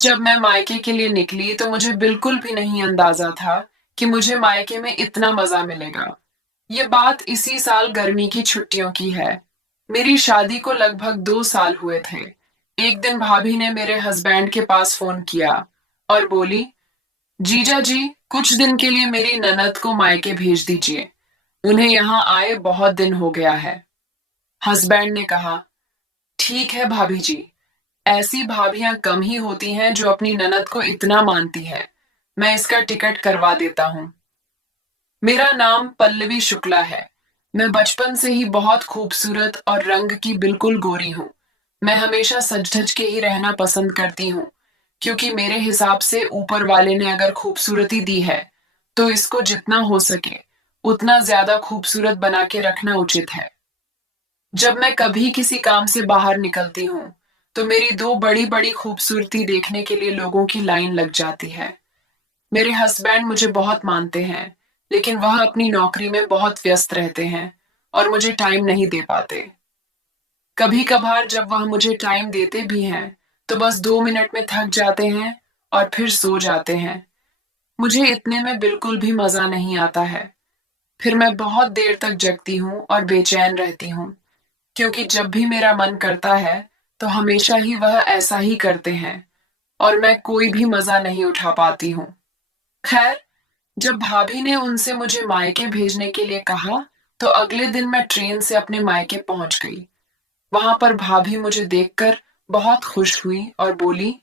जब मैं मायके के लिए निकली तो मुझे बिल्कुल भी नहीं अंदाजा था कि मुझे मायके में इतना मजा मिलेगा। ये बात इसी साल गर्मी की छुट्टियों की है। मेरी शादी को लगभग 2 साल हुए थे। एक दिन भाभी ने मेरे हस्बैंड के पास फोन किया और बोली, जीजा जी, कुछ दिन के लिए मेरी ननद को मायके भेज दीजिए। उन्हें यहाँ आए बहुत दिन हो गया है। हस्बैंड ने कहा, ठीक है भाभी जी। ऐसी भाभियां कम ही होती हैं जो अपनी ननद को इतना मानती है। मैं इसका टिकट करवा देता हूँ। मेरा नाम पल्लवी शुक्ला है। मैं बचपन से ही बहुत खूबसूरत और रंग की बिल्कुल गोरी हूँ। मैं हमेशा सज धज के ही रहना पसंद करती हूँ, क्योंकि मेरे हिसाब से ऊपर वाले ने अगर खूबसूरती दी है तो इसको जितना हो सके उतना ज्यादा खूबसूरत बना के रखना उचित है। जब मैं कभी किसी काम से बाहर निकलती हूँ तो मेरी दो बड़ी बड़ी खूबसूरती देखने के लिए लोगों की लाइन लग जाती है। मेरे हस्बैंड मुझे बहुत मानते हैं, लेकिन वह अपनी नौकरी में बहुत व्यस्त रहते हैं और मुझे टाइम नहीं दे पाते। कभी कभार जब वह मुझे टाइम देते भी हैं तो बस 2 मिनट में थक जाते हैं और फिर सो जाते हैं। मुझे इतने में बिल्कुल भी मजा नहीं आता है। फिर मैं बहुत देर तक जगती हूँ और बेचैन रहती हूँ, क्योंकि जब भी मेरा मन करता है तो हमेशा ही वह ऐसा ही करते हैं और मैं कोई भी मजा नहीं उठा पाती हूँ। खैर, जब भाभी ने उनसे मुझे मायके भेजने के लिए कहा तो अगले दिन मैं ट्रेन से अपने मायके पहुंच गई। वहां पर भाभी मुझे देखकर बहुत खुश हुई और बोली,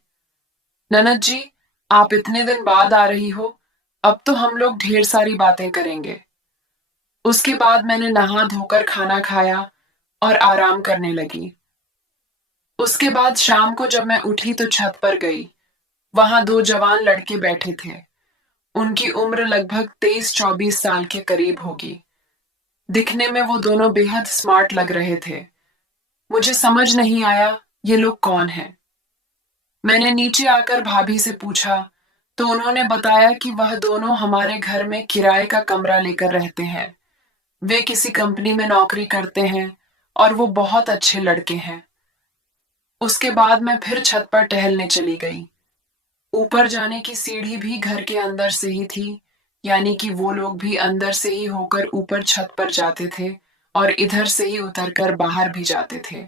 ननद जी, आप इतने दिन बाद आ रही हो। अब तो हम लोग ढेर सारी बातें करेंगे। उसके बाद मैंने नहा धोकर खाना खाया और आराम करने लगी। उसके बाद शाम को जब मैं उठी तो छत पर गई। वहां दो जवान लड़के बैठे थे। उनकी उम्र लगभग 23-24 साल के करीब होगी। दिखने में वो दोनों बेहद स्मार्ट लग रहे थे। मुझे समझ नहीं आया ये लोग कौन हैं। मैंने नीचे आकर भाभी से पूछा तो उन्होंने बताया कि वह दोनों हमारे घर में किराए का कमरा लेकर रहते हैं। वे किसी कंपनी में नौकरी करते हैं और वो बहुत अच्छे लड़के हैं। उसके बाद मैं फिर छत पर टहलने चली गई। ऊपर जाने की सीढ़ी भी घर के अंदर से ही थी, यानी कि वो लोग भी अंदर से ही होकर ऊपर छत पर जाते थे और इधर से ही उतरकर बाहर भी जाते थे।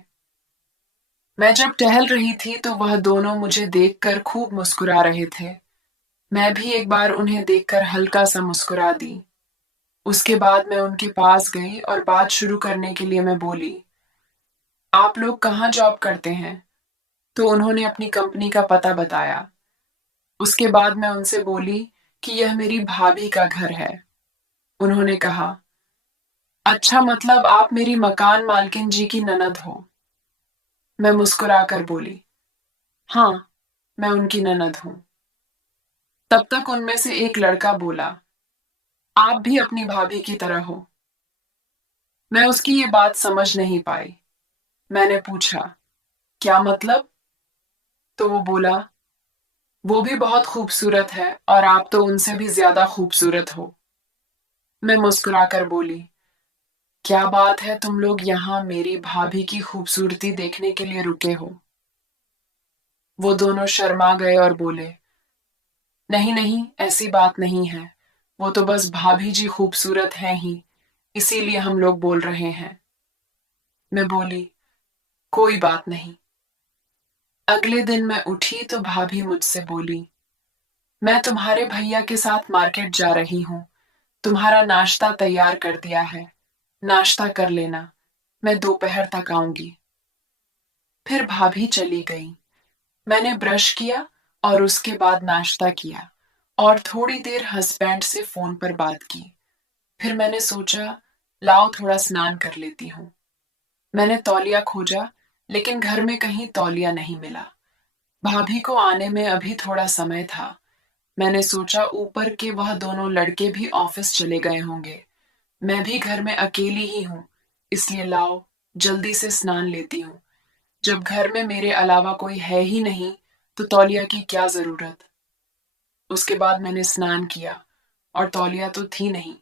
मैं जब टहल रही थी तो वह दोनों मुझे देखकर खूब मुस्कुरा रहे थे। मैं भी एक बार उन्हें देखकर हल्का सा मुस्कुरा दी। उसके बाद मैं उनके पास गई और बात शुरू करने के लिए मैं बोली, आप लोग कहाँ जॉब करते हैं? तो उन्होंने अपनी कंपनी का पता बताया। उसके बाद मैं उनसे बोली कि यह मेरी भाभी का घर है। उन्होंने कहा, अच्छा, मतलब आप मेरी मकान मालकिन जी की ननद हो? मैं मुस्कुराकर बोली, हाँ, मैं उनकी ननद हूँ। तब तक उनमें से एक लड़का बोला, आप भी अपनी भाभी की तरह हो। मैं उसकी ये बात समझ नहीं पाई। मैंने पूछा, क्या मतलब? तो वो बोला, वो भी बहुत खूबसूरत है और आप तो उनसे भी ज्यादा खूबसूरत हो। मैं मुस्कुराकर बोली, क्या बात है, तुम लोग यहाँ मेरी भाभी की खूबसूरती देखने के लिए रुके हो? वो दोनों शर्मा गए और बोले, नहीं नहीं, ऐसी बात नहीं है। वो तो बस भाभी जी खूबसूरत हैं ही, इसीलिए हम लोग बोल रहे हैं। मैं बोली, कोई बात नहीं। अगले दिन मैं उठी तो भाभी मुझसे बोली, मैं तुम्हारे भैया के साथ मार्केट जा रही हूँ। तुम्हारा नाश्ता तैयार कर दिया है। नाश्ता कर लेना। मैं दोपहर तक आऊंगी। फिर भाभी चली गई। मैंने ब्रश किया और उसके बाद नाश्ता किया और थोड़ी देर हस्बैंड से फोन पर बात की। फिर मैंने सोचा, लाओ थोड़ा स्नान कर लेती हूँ। मैंने तौलिया खोजा, लेकिन घर में कहीं तौलिया नहीं मिला। भाभी को आने में अभी थोड़ा समय था। मैंने सोचा ऊपर के वह दोनों लड़के भी ऑफिस चले गए होंगे। मैं भी घर में अकेली ही हूँ, इसलिए लाओ जल्दी से स्नान लेती हूँ। जब घर में मेरे अलावा कोई है ही नहीं तो तौलिया की क्या जरूरत। उसके बाद मैंने स्नान किया और तौलिया तो थी नहीं,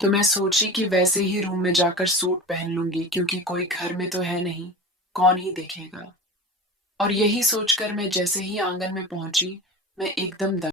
तो मैं सोची कि वैसे ही रूम में जाकर सूट पहन लूंगी, क्योंकि कोई घर में तो है नहीं, कौन ही देखेगा। और यही सोचकर मैं जैसे ही आंगन में पहुंची, मैं एकदम